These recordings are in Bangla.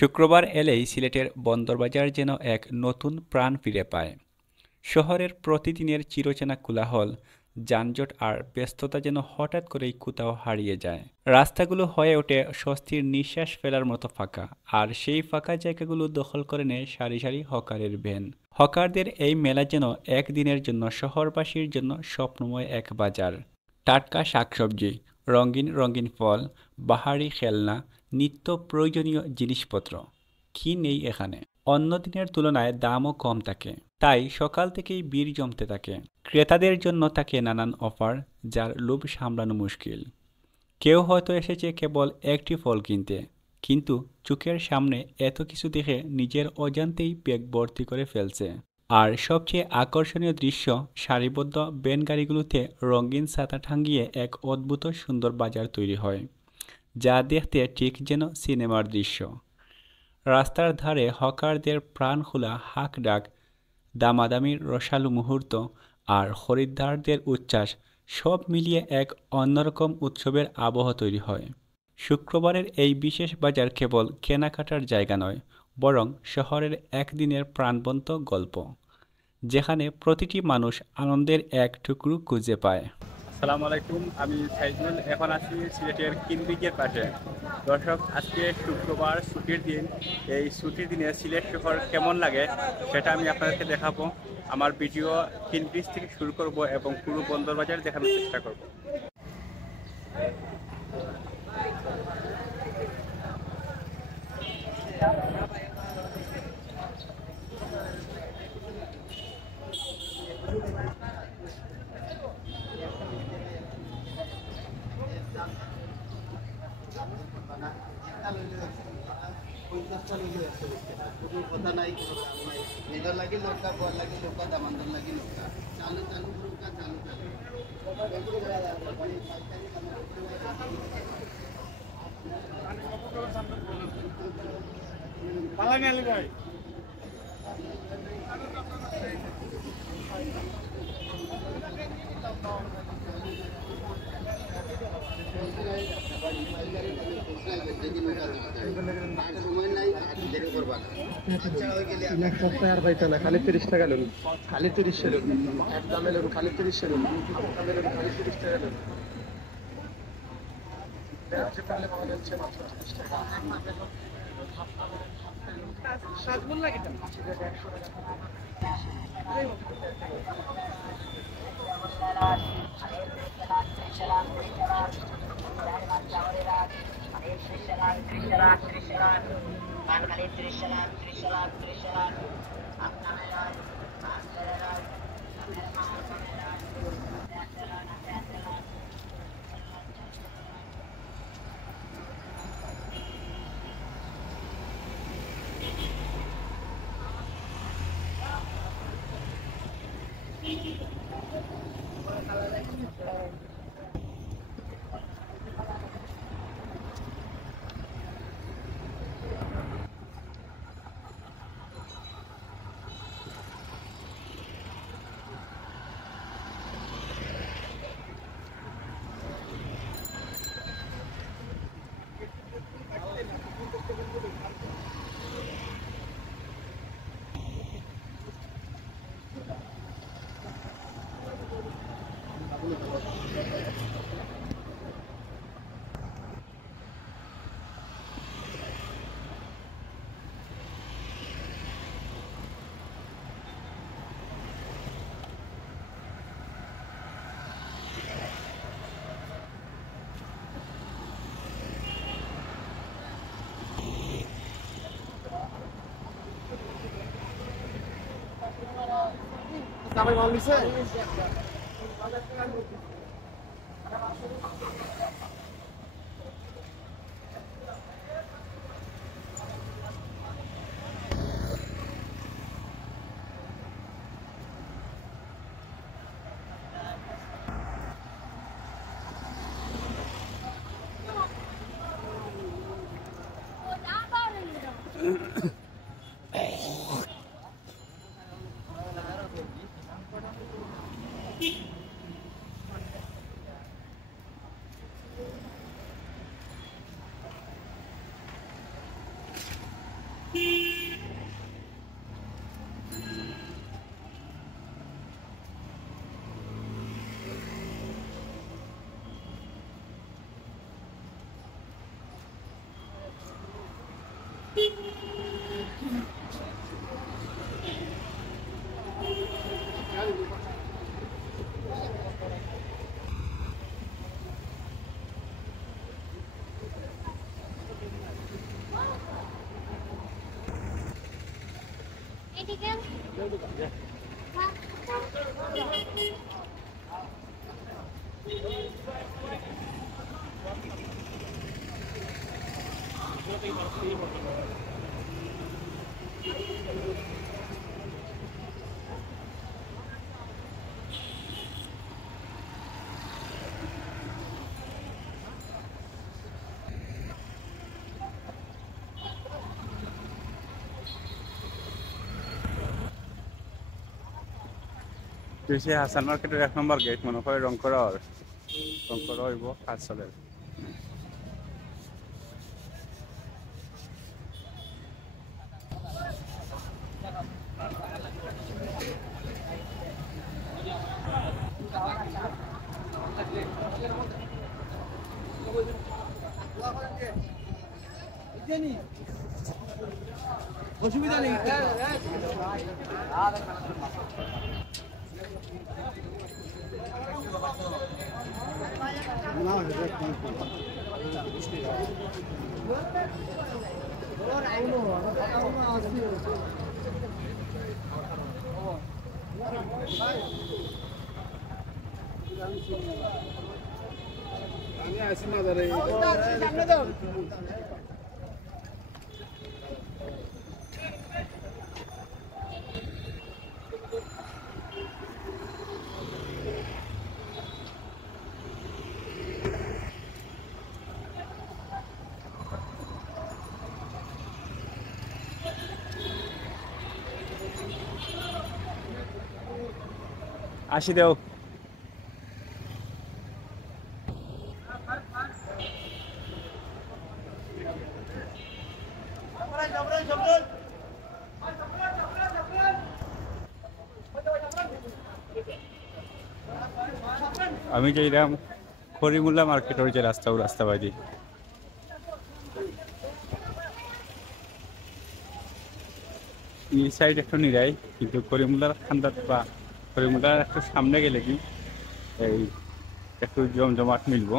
শুক্রবার এলেই সিলেটের বন্দরবাজার যেন এক নতুন প্রাণ ফিরে পায়। শহরের প্রতিদিনের চিরচেনা কোলাহল, যানজট আর ব্যস্ততা যেন হঠাৎ করেই কোথাও হারিয়ে যায়। রাস্তাগুলো হয়ে ওঠে স্বস্তির নিঃশ্বাস ফেলার মতো ফাঁকা, আর সেই ফাঁকা জায়গাগুলো দখল করে নেয় সারি সারি হকারের ভ্যান। হকারদের এই মেলা যেন একদিনের জন্য শহরবাসীর জন্য স্বপ্নময় এক বাজার। টাটকা শাকসবজি, রঙিন রঙিন ফল, বাহারি খেলনা, নিত্য প্রয়োজনীয় জিনিসপত্র। কি নেই এখানে? অন্য দিনের তুলনায় দামও কম থাকে, তাই সকাল থেকেই ভিড় জমতে থাকে। ক্রেতাদের জন্য থাকে নানান অফার, যার লোভ সামলানো মুশকিল। কেউ হয়তো এসেছে কেবল একটি ফল কিনতে, কিন্তু চোখের সামনে এত কিছু দেখে নিজের অজান্তেই পেট ভর্তি করে ফেলছে। আর সবচেয়ে আকর্ষণীয় দৃশ্য, সারিবদ্ধ ভ্যান গাড়িগুলোতে রঙিন ছাতা টাঙিয়ে এক অদ্ভুত সুন্দর বাজার তৈরি হয়, যা দেখতে ঠিক যেন সিনেমার দৃশ্য। রাস্তার ধারে হকারদের প্রাণখোলা হাঁক ডাক, দামাদামির রসালো মুহূর্ত আর খরিদ্দারদের উচ্ছ্বাস, সব মিলিয়ে এক অন্যরকম উৎসবের আবহ তৈরি হয়। শুক্রবারের এই বিশেষ বাজার কেবল কেনাকাটার জায়গা নয়, বরং শহরের একদিনের প্রাণবন্ত গল্প, যেখানে প্রতিটি মানুষ আনন্দের এক টুকরো খুঁজে পায়। আসসালামু আলাইকুম, আমি সাইদুল। এখন আছি সিলেটের কিনব্রিজের পাশে। দর্শক, আজকে শুক্রবার, ছুটির দিন। এই ছুটির দিনে সিলেট শহর কেমন লাগে সেটা আমি আপনাদেরকে দেখাবো। আমার ভিডিও কিনব্রিজ থেকে শুরু করব এবং পুরো বন্দরবাজার দেখানোর চেষ্টা করব। কথা নাই, নিজের লাগি লোকা, বল লাগি লোকা, দামানদার লাগি লোকা। চালু চালু লোকা, চালু চালু। পালাঙ্গি আলী ভাই। খালি 30 টাকা লোন, খালি 30 লোন, এক দামে লোন, খালি 30 লোন, দামে লোন, খালি 30 টাকা loan. Sampai mau bisa. Hasan মার্কেটের 1 নম্বর গেট মনে হয় রং করা হইব কাজ চলে। অসুবিধা নেই। আমি আসি না ধরে সামনে দাও। আসি দেও। আমি যাইলাম করিমুল্লা মার্কেটের যে রাস্তা বাদি এই সাইড একটু নিরাই, কিন্তু করিমুল্লার খান্দাত বা করিমুল্লার একটু সামনে গেলে কি এই একটু জমজমাট মিলবো।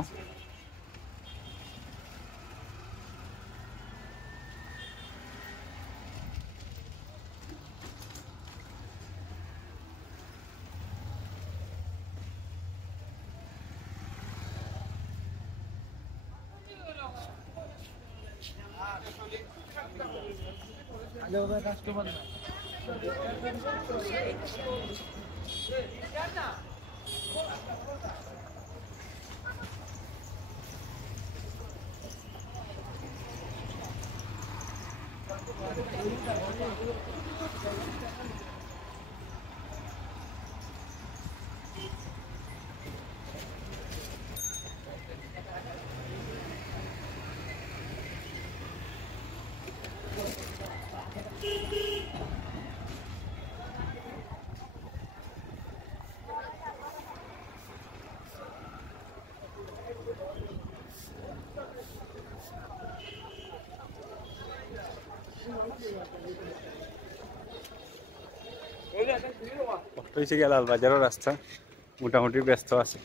কাস্টমার লালবাজারের রাস্তা মোটামুটি ব্যস্ত আছে।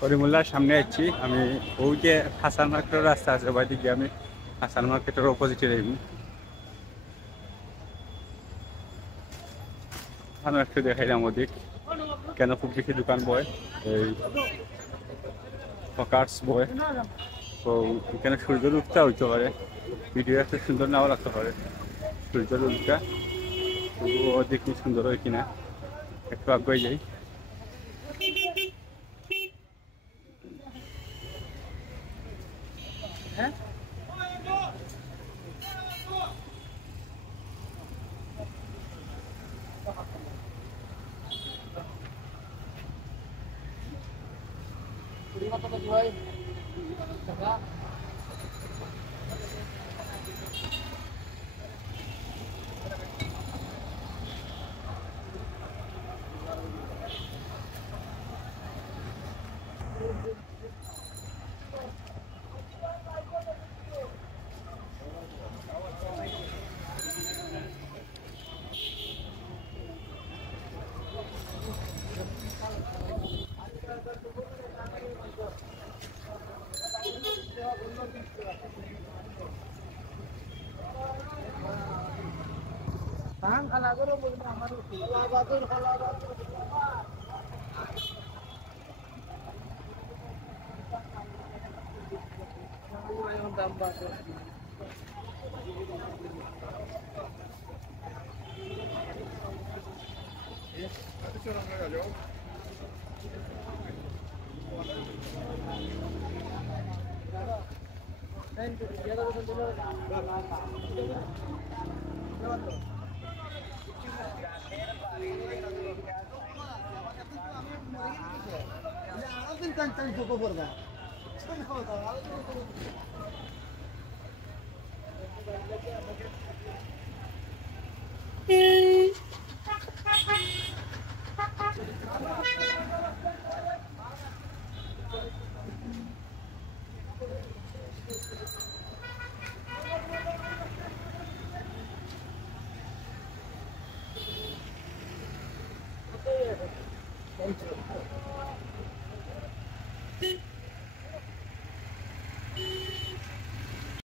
করিমুল্লার সামনে আছি আমি, ওই যে হাসান মার্কেটের রাস্তা আছে ওই দিকে আমি হাসান মার্কেটের অপোজিটে যাইব। আমি একটু দেখাইলাম ওদিক কেন খুব বেশি দোকান বয়, এই হকার্স বয়, তো এখানে সূর্যের উঠতে হইতে পারে, ভিডিও একটা সুন্দর নাও রাখতে পারে সূর্যের উঠটা, ওদিক কি সুন্দর হয় কিনা একটু আগে যাই।